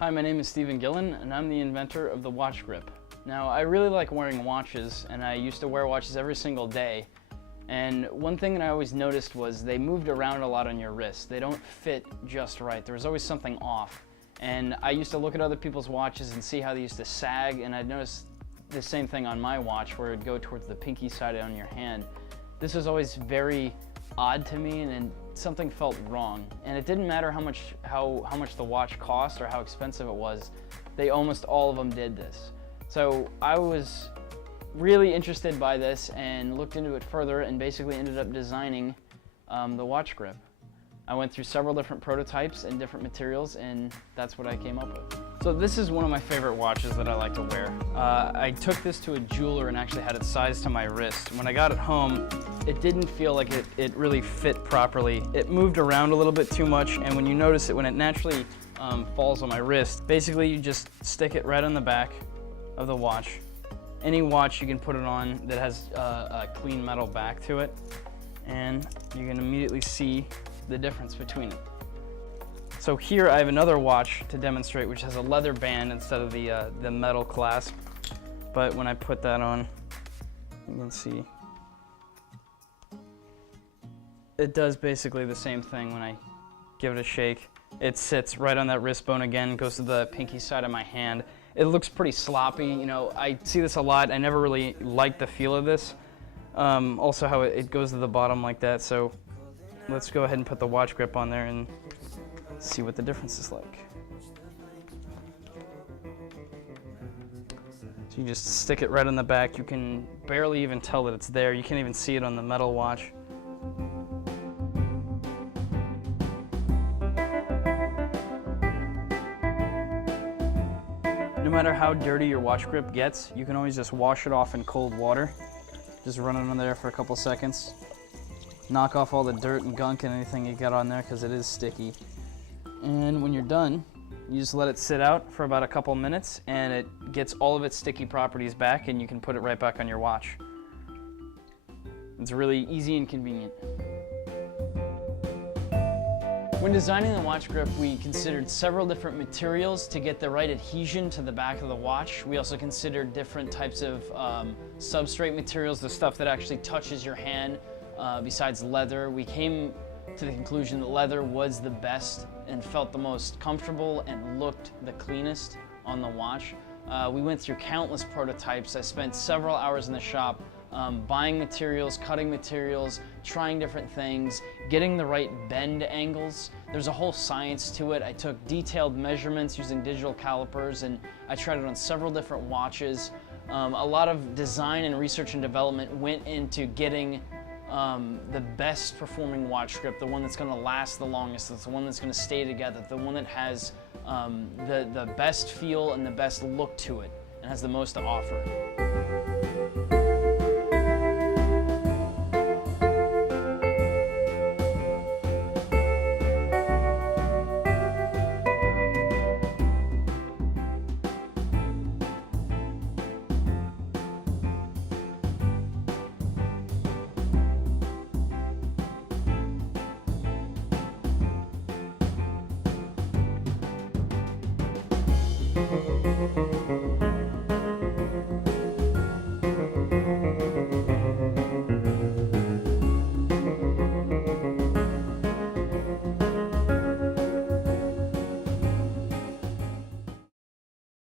Hi, my name is Stephen Gillen, and I'm the inventor of the WhatchGrip. Now, I really like wearing watches, and I used to wear watches every single day. And one thing that I always noticed was they moved around a lot on your wrist. They don't fit just right. There was always something off. And I used to look at other people's watches and see how they used to sag, and I'd noticed the same thing on my watch where it'd go towards the pinky side on your hand. This was always very odd to me, and something felt wrong. And it didn't matter how much the watch cost or how expensive it was. They almost all of them did this. So I was really interested by this and looked into it further and basically ended up designing the WhatchGrip. I went through several different prototypes and different materials, and that's what I came up with. So this is one of my favorite watches that I like to wear. I took this to a jeweler and actually had it sized to my wrist. When I got it home, it didn't feel like it really fit properly. It moved around a little bit too much, and when you notice it, when it naturally falls on my wrist, basically you just stick it right on the back of the watch. Any watch you can put it on that has a clean metal back to it, and you can immediately see the difference between it. So here I have another watch to demonstrate, which has a leather band instead of the metal clasp. But when I put that on, you can see it does basically the same thing when I give it a shake. It sits right on that wrist bone again, goes to the pinky side of my hand. It looks pretty sloppy. You know, I see this a lot. I never really liked the feel of this. Also how it goes to the bottom like that. So let's go ahead and put the WhatchGrip on there and see what the difference is like. So you just stick it right on the back. You can barely even tell that it's there. You can't even see it on the metal watch. No matter how dirty your WhatchGrip gets, you can always just wash it off in cold water. Just run it on there for a couple seconds. Knock off all the dirt and gunk and anything you got on there because it is sticky. And when you're done, you just let it sit out for about a couple minutes and it gets all of its sticky properties back, and you can put it right back on your watch. It's really easy and convenient. When designing the WhatchGrip, we considered several different materials to get the right adhesion to the back of the watch. We also considered different types of substrate materials, the stuff that actually touches your hand. Besides leather, we came to the conclusion that leather was the best and felt the most comfortable and looked the cleanest on the watch. We went through countless prototypes. I spent several hours in the shop buying materials, cutting materials, trying different things, getting the right bend angles. There's a whole science to it. I took detailed measurements using digital calipers, and I tried it on several different watches. A lot of design and research and development went into getting the best performing WhatchGrip, the one that's going to last the longest, the one that's going to stay together, the one that has the best feel and the best look to it and has the most to offer.